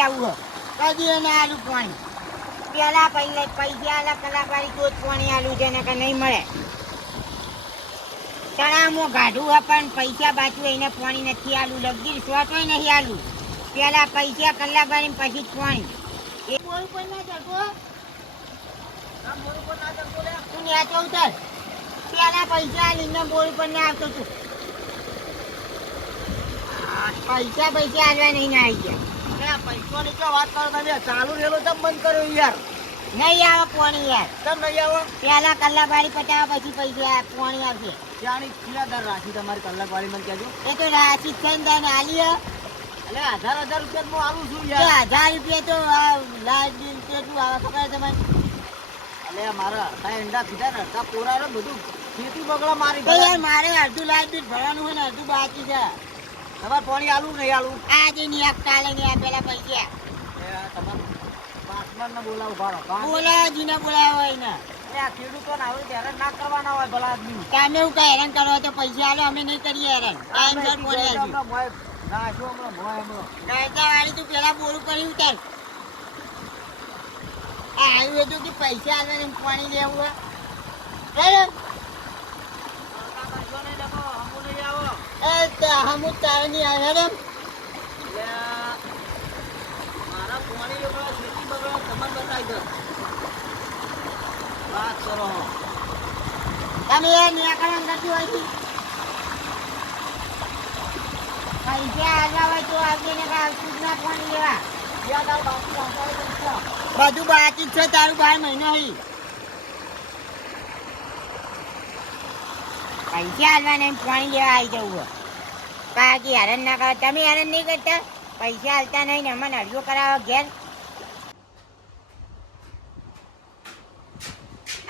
હે. કદી એને આલું પાણી. પેલા પહેલા પૈસા આલા કલાક વાળી તો પાણી આલું છે ને કે નહીં મળે. તણામો ગાઢું હે પણ પૈસા બાજુ એને પાણી નથી આલું. લગી શોર્ટોય નહીં આલું. પેલા પૈસા કલાક વાળી પછી જ પાણી. એ બોલ કોઈ ના ચડકો તું નેચો ઉતર પેલા પૈસા લઈને બોલ ઉપર ના આવતો તું. પૈસા પૈસા આવ્યા નહીં આવી ગયા. પૈસાની ક્યાં વાત કરો તમે? ચાલુ રહેલો તમ બંધ કર્યો યાર. નહીં આવે પાણી યાર. તમ નહીં આવો? પેલા કલાક વાળી પછી પૈસા પાણી આવશે. ત્યાંની કેટલા દર રાખી તમારી કલાક મને કહેજો. એ તો રાશિદ થઈને તને આલી એટલે હજાર હજાર રૂપિયા હું આલું છું યાર. હજાર રૂપિયા તો કેટલું આવે ખબર એટલે મારા અડધા ઈંડા ને અડધા કોરા બધું ખેતી બગડા મારી યાર મારે અડધું લાલ બિલ ભરવાનું હોય ને અડધું બાકી છે. તમારે પાણી આલું નહીં આલું? આજે ની એક કાલે ની આ પેલા પૈસા. તમારે પાસમાન ને બોલાવો ભાડો? બોલાવો જીને બોલાવો હોય ને એટલે આ ખેડૂતોને આવી રીતે હેરાન ના કરવાના હોય ભલા એવું કઈ હેરાન કરો તો પૈસા આવે પાણી લેવું હે બરાબર? કાકા જો નહીં લખો, હમું નહીં આવો. એ હમું તારે નહીં આવે રે મારા પાણી બગડે, ખેતી બગડે, તમને બતાવી દઉં. વાત કરો. તમે એ નિરાકરણ નથી હોય છે પૈસા આલવા હોય તો ને જ ના પાણી લેવા. બે બાકી છે તારું બાર મહિના હઈ પૈસા આલવાને એમ પાણી દેવા આવી જવું. બાકી હેરાન ના કરો. તમે હેરાન નહીં કરતા? પૈસા હાલતા નહીં ને અમને અડિયો કરાવો ઘેર.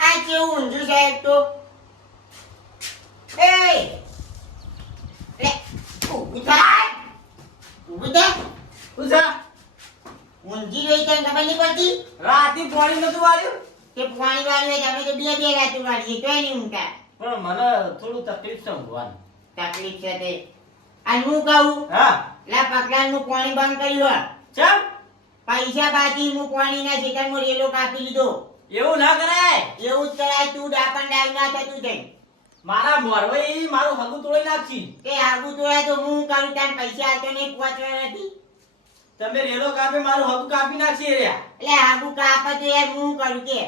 આ કેવું ઊંધું સાહેબ તો એ! લે ઊભું ઊભું રહી તને ખબર નહીં પડતી? રાતે પાણી નતું વાળ્યું? કે પાણી વાળ્યું તમે તો તો બે બે રાતું વાળીએ. તોય નહીં ઊંઘતા. પણ મને થોડું તકલીફ છે ઊંઘવાની. તકલીફ છે તે. અને હું કહું હા. લા પકડાનું પાણી બંધ કર્યું હોય. ચમ? પૈસા બાકી હું પાણીના ખેતરમાં રેલો કાપી લીધો. એવું ના કરાય? એવું જ કરાય તું ડાપણ ડાલ ના થતું જઈ મારા મોરવાઈ મારું હગુ તોડી નાખી કે હગુ તોડા તો હું કરું તાર પૈસા આવતો નહીં પહોંચવા નથી તમે રેલો કાપે મારું હગુ કાપી નાખી રહ્યા એટલે આગું કાપે તો યાર હું કરું કે.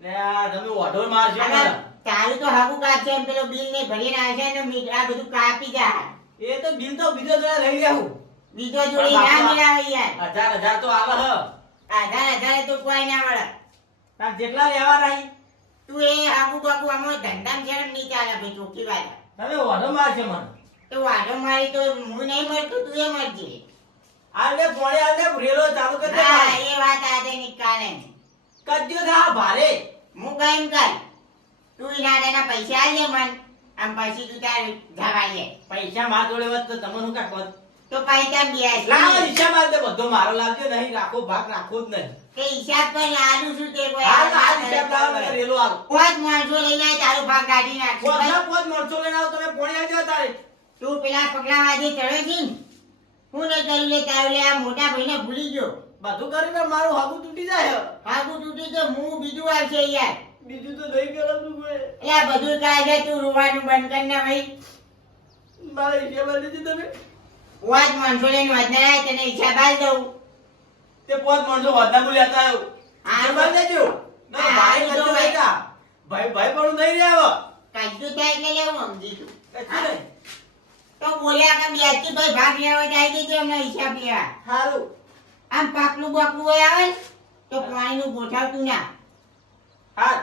લે તમે ઓઢો મને. તારું તો આગું કાપશે એમ પેલો બિલ ને ભરીને આવશે ને મીઠા બધું કાપી જાય. એ તો બિલ તો બીજો જોડે લઈ લેવું બીજો જોડે ના મિલાવે યાર. હજાર હજાર તો આવે હ. આધાર આધારે તો કોઈ ના મળે. તાર જેટલા લેવા રહી. તું એ આગુ બાગુ આમાં ધંધામાં શરમ નહીં ચાલે ભાઈ ચોકી વાત. તમે ઓઢો મારશો મને. તો વાડો મારી તો હું નહીં મળતું તું એ મરજે આલે પોણે આલે રેલો ચાલુ કરી દે હા એ વાત આજે નિકાલે. કદ્યો થા ભારે. હું કઈમ કર. તું ઇનાડાના પૈસા આલજે મન. આમ પછી તું તાર જવાઈએ પૈસા માર જોડે હોત તો તમે શું કાક તો પૈસા બેસ લાવો હિસાબ આલ બધો મારો લાવજો નહીં રાખો ભાગ રાખો જ નહીં. કે હિસાબ કરી આલુ શું તે કોઈ હાલ હાલ હિસાબ લાવો નકર રેલો આલો પોત માણસો લઈને આય, તારો ભાગ કાઢી પોત લઈને આવો તમે પોણે આવજો તારે. તું પેલા પગલા ચડે છે ને. હું કર્યું લે તારું લે આ મોટા ભાઈને ભૂલી ગયો. બધું કરીને મારું હાગુ તૂટી જાય. હાગું તૂટી જાય હું બીજું આવશે યાર. બીજું તો નહીં કરાતું કોઈ. એટલે આ બધું કાય જાય તું રોવાનું બંધ કર ને ભાઈ. મારા હિસાબ દેજો તમે? વાત માણસો લઈને વધના આવે તને હિસાબ આલ દઉં. તે પોત માણસો વધના બોલ્યા હતા. હા, હિસાબ આલી દેજો. ના હા, ભાઈ કરતો કરજો ભાઈ. ભાઈ પણ નહીં રહ્યા હવે. કાજુ થાય એટલે લેવું સમજી તું તો બોલ્યા કે વ્યાજથી તો ભાગ લેવા જાય દેજો એમને હિસાબ લેવા. સારું આમ પાકલું બાકલું હોય આવે તો પાણીનું ગોઠવતું ના. હાર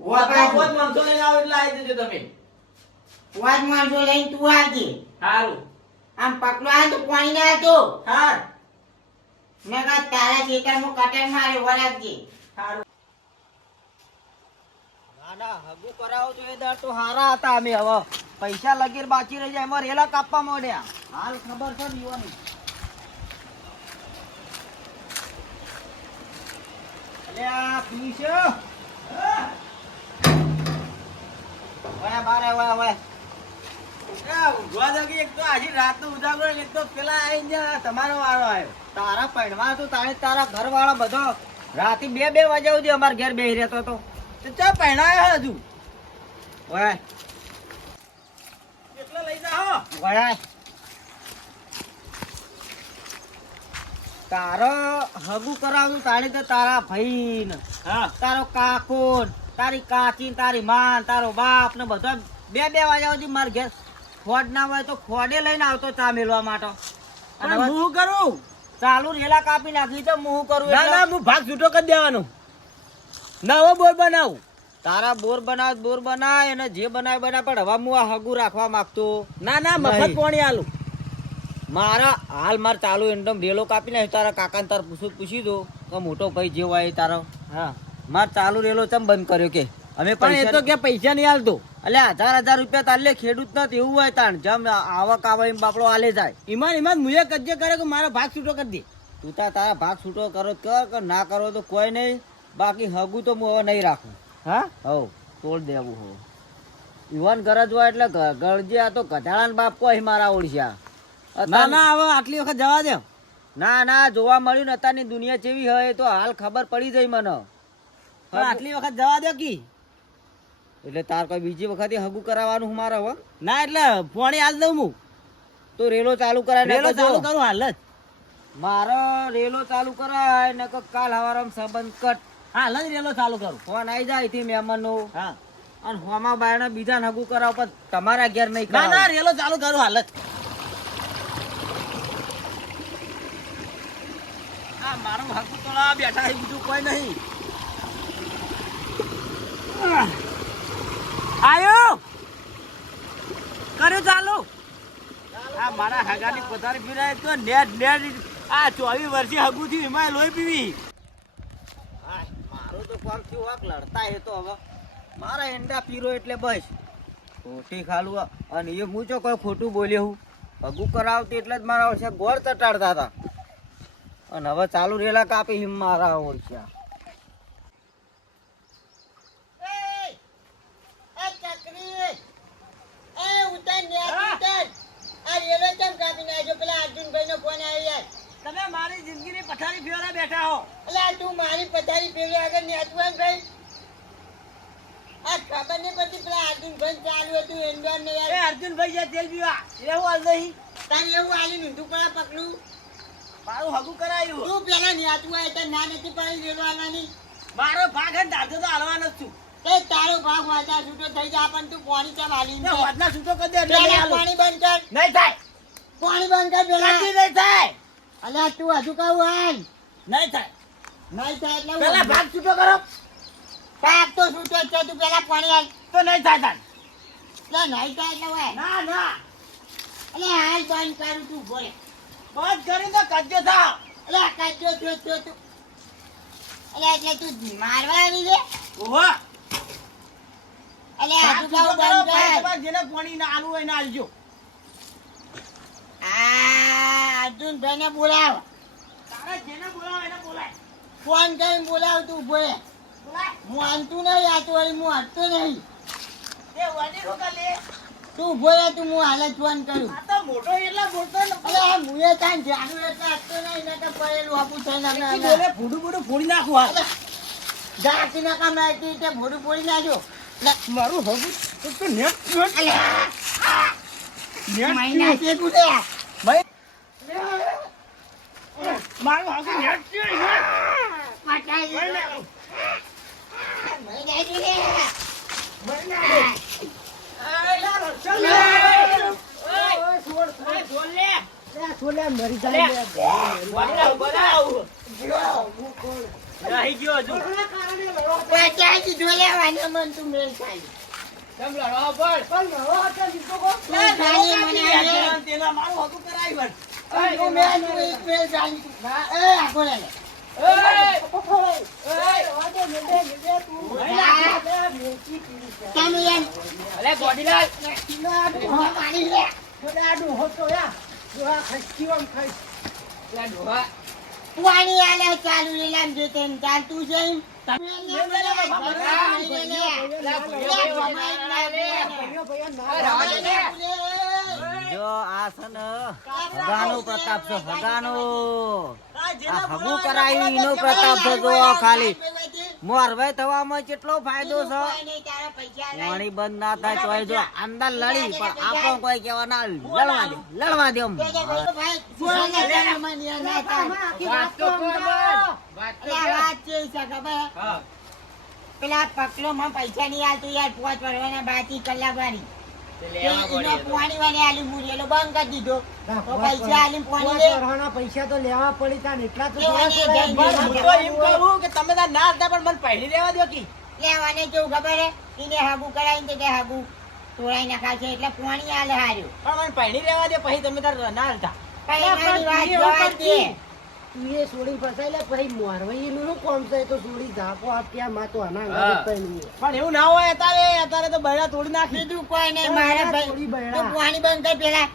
હોવા વધના પોત લઈને આવો એટલે આવી દેજો તમે. વાત માણસો લઈને તું આવજે સારું આમ પકલો આવે તો પાણી ના હતો હાર મેં કહા તારા ખેતરમાં કટર મારે વળગજે સારું ના ના કરાવો તો એ દર તો હારા હતા અમે હવે. પૈસા લગીર બાકી રહી જાય. એમાં રેલા કાપવા માંડ્યા. હાલ ખબર છે ને યુવાની અલ્યા પીશ તારા પૈણમાં તો તારે તારા ઘરવાળા બધો રાતે બે બે વાગ્યા સુધી અમાર ઘેર બેહી રહેતો તો ચા પૈણાયો હજુ? ઓય. વળાય તારો હગુ કરાવું તાણે તો તારા ભાઈ ને તારો કાકો તારી કાચી ને, તારી માં તારો બાપ ને બધા બે બે વાગ્યા સુધી મારા ઘેર ખોડ ના હોય તો ખોડે લઈને આવતો ચા મેળવા માટે. અને હું કરું? ચાલુ રેલા કાપી નાખી તો હું કરું ના. ના હું ભાગ છૂટો કરી દેવાનો. નવો બોર બનાવું. તારા બોર બનાવ બોર બનાય અને જે બનાય બનાય પણ હવે હું આ હગુ રાખવા માંગતો. ના ના મફત. પાણી આલું. મારા હાલ માર ચાલુ એકદમ રેલો કાપી નાખ્યો તારા કાકાને તાર પૂછું પૂછી દો. કે મોટો ભાઈ જે હોય તારો. હા. માર ચાલુ રેલો ચમ બંધ કર્યો કે? અમે પણ એ તો કે પૈસા નહીં આલતો. એટલે હજાર હજાર રૂપિયા તાલે ખેડૂત નથી એવું હોય તાણ. જેમ આવક આવે એમ બાપડો આલે જાય. ઈમાન ઈમાન મુએ કજે કરે કે મારો ભાગ છૂટો કરી દે. તું તાર તારા ભાગ છૂટો કરો તો કર કે ના કરો તો કોઈ નહીં. બાકી હગું તો હું હવે નહીં રાખું. હા? હવ તોડ દેવું હો યુવાન ગરજ હોય એટલે ગળજે આ તો ગધાડા બાપ કોઈ મારા ઓળશ્યા ના ના હવે આટલી વખત જવા દે. ના ના જોવા મળ્યું ને અત્યારની દુનિયા જેવી હોય તો હાલ ખબર પડી જઈ મને. આટલી વખત જવા દે કી? એટલે તાર કોઈ બીજી વખતે હગું કરાવવાનું મારે હવે ના એટલે પાણી હાલ દઉં હું. તો રેલો ચાલુ કરાય રેલો ચાલુ કરું હાલ જ. મારો રેલો ચાલુ કરાય ને કાલ હવારમાં સંબંધ કટ. હાલ જ રેલો ચાલુ કરું. ફોન આવી જાય થી મહેમાનનો. હા. અને હોમા બાયણે બીજા હગું કરાવ પણ તમારા ઘેર નહીં ના ના રેલો ચાલુ કરું હાલ જ. આ મારું હક તો બેઠા બીજું કોઈ નહીં આયો કર્યું ચાલુ આ મારા હગાની પથારી પીરાય તો નેટ નેટ, આ ચોવીસ વર્ષે હગું થી એમાં લોહી પીવી. મારું તો કામ થયું વાક લડતા હે તો હવે. મારા એંડા પીરો એટલે બસ. ખોટી ખાલું. અને એ હું જો કોઈ ખોટું બોલ્યો હું? હગું કરાવતી એટલે જ મારા ઓળખ્યા ગોળ તટાડતા હતા. અને હવે ચાલુ રેલા કાપી મારા ઓળખ્યા એ, એ ચકરી, એ ઉતાર નેટ ઉતાર. આ રેલો ચમ કાપી પેલા અર્જુનભાઈ નો ફોન આવ્યો યાર. તમે મારી જિંદગીની પથારી ફેરવા બેઠા હો એટલે તું મારી પથારી ફેરવા આગળ નેચવાન ભાઈ. આ ખબર નહીં પડતી પેલા અર્જુનભાઈ ચાલુ હતું એન્ડોર ને યાર. અર્જુનભાઈ છે તેલ પીવા એવું હાલ નહીં તારે એવું આલી ઊંધું પડા પકડું. મારું હગું કરાયું તું પેલા ન્યાતું આવે તો ના નથી પાડી રેલો મારો ભાગ હે દાદો તો હાલવાનો જ છું એ તારો ભાગ વાંચા છૂટો થઈ જા પણ તું પાણી ચમ આલી ને વાતના છૂટો કરી દે હાલું. પાણી બંધ કર નહીં થાય પાણી બંધ કર પેલા. નથી નહીં થાય. અલ્યા તું હજુ કહું હાલ. નહીં થાય. નહીં થાય એટલે પેલા ભાગ છૂટો કરો. પાક તો છૂટો છે તું પેલા પાણી આવે તો નહીં થાય થાય એટલે નહીં થાય એટલે હોય. ના ના. એટલે હાલ બંધ કરું તું બોલે. બંધ કરી તો કજ્જો થાવ. એટલે કાચો થયો થયો તું એટલે એટલે તું મારવા આવી છે? ઓહો. એટલે હજુ કહું બંધ કર જેને પાણી ના આલવું હોય ને આલજો. આ ને બોલાવ. તારે જેને બોલાવો એને બોલાય. ફોન કરીને બોલાવ તું બોલાય. હું આનતું નહીં આ તો હું હટતો નહીં. તે રોકા તું તું હું હાલે ફોન કરું. મોટો એટલે બોલતો ને આ મુએ તાન જાનું એટલે હટતો નહીં ને તો પડેલું આપું થઈને અમે એટલી અમે- બોલે ફૂડું ફૂડું ફોડી નાખું હાલ. અલે, ના કામ આવી રીતે ભોડું નાખજો મારું હગું તો તો નેટ નેટ નેટ પટાઈ દીધો. નેટ છે. મહિના. પટાઈ દીધો લેવાનો પાણી આલે ચાલુ લે લામ જો તેમ ચાલતું છે એમ. આ છે ને હગાનો પ્રતાપ છે હગાનો. આ હગું કરાયું એનો પ્રતાપ છે જો ખાલી મોરવાઈ થવામાં કેટલો ફાયદો છે? પાણી બંધ ના થાય તો જો અંદર લડી પણ આપણો કોઈ કહેવા ના લડવા દે લડવા દે. પેલા પકલો માં પૈસા નહીં આવતું યાર પોચ ભરવાના બાકી કલાક વાળી. તે લેવા પડે તો. પાણી વાળી આલી મુરીએલો બંધ કરી દીધો. તો પૈસા આલી પાણી લે. પૈસા તો લેવા પડી તા એટલા તો લેવાને થોડા જઈને થોડા હું તો એમ કહું કે તમે ના હતા પણ મને પહેલી લેવા દો કી. લેવાને કેવું ખબર હે? એને હાગુ કરાવીને કે હાગુ તોડાઈ નાખાશે એટલે પાણી આલે હાર્યું. પણ મને પહેલી લેવા દે પછી તમે તાર ના હતા. તું એ સોડી ફસાઈ લે પછી મોરવાઈ એનું શું કોમ છે? તો સોડી ઝાપો આપ્યા માં તો આના તઈ પણ એવું ના હોય અત્યારે અત્યારે તો બૈરા તોડી નાખી. બીજું કોઈ નહીં પણ મારે ભાઈ. તું પાણી બંધ કર પેલા.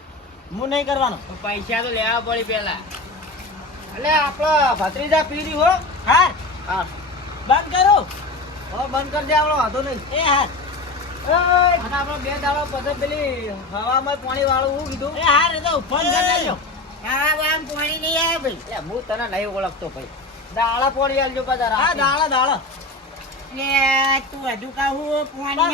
હું નહીં કરવાનો. પૈસા તો લેવા પડી પેલા. એટલે આપણો ભત્રીજા પીરી હો. હા હા બંધ કરો. હવે બંધ કરી દે આપણો વાંધો નહીં. એ હા અને બે દાડો પછી પેલી હવામાં પાણી વાળું હું કીધું? એ હા રે તો ફોન કરી લેજો હા આમ પાણી નહીં આવે ભાઈ એટલે હું તને નહીં ઓળખતો ભાઈ દાળા પાણી આલજો પાછા હા દાળા દાળા તું હજુ કહું પાણી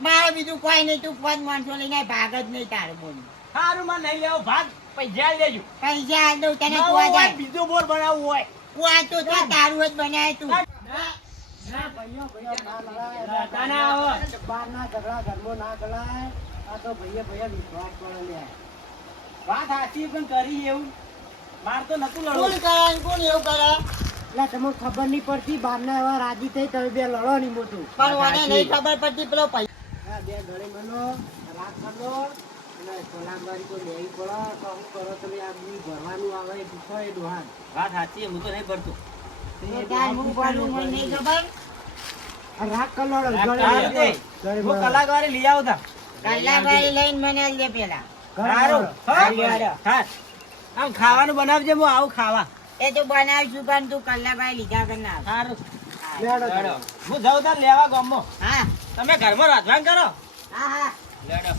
મારા બીજું કોઈ નહીં તું પાંચ માણસો લઈને ભાગ જ નહીં તારે બોલ સારું માં નહીં લેવો ભાગ પૈસા લેજો પૈસા દઉં તને કુવા જાય બીજો બોર બનાવવું હોય કુવા તો તો તારું જ બનાય તું ના ભાઈઓ ભાઈઓ ના લડાય લડતા ના આવો. બાર ના ઝઘડા ઘરમાં ના ગળાય આ તો ભાઈએ ભાઈએ વિશ્વાસ પડે લે વાત સાચી પણ કરી એવું. માર તો નતું કોણ લડવું કરે ને કોણ એવું કરે એટલે તમને ખબર નહીં પડતી બાર ના એવા રાજી થઈ તમે બે લડો નહીં મોટું. પણ મને નહીં ખબર પડતી પેલો પૈસા હા બે ઘરે મનો રાત કરો અને સોલાંબારી તો લેવી પડે. તો શું કરો તમે? આ બી ભરવાનું આવે એ એ ડોહાન વાત સાચી હું તો નહીં ભરતું. હું કલાક વાળી લઈ આવતા કલાક લઈને મને લે પેલા. આમ ખાવાનું બનાવજે હું આવું ખાવા. એ તો બનાવીશું પણ તું કલાકવાળી લીધા કર ના સારું. હું જાઉં તાર લેવા ગામમાં. હા. તમે ઘરમાં રાંધવાન કરો? હા હા. લેડો.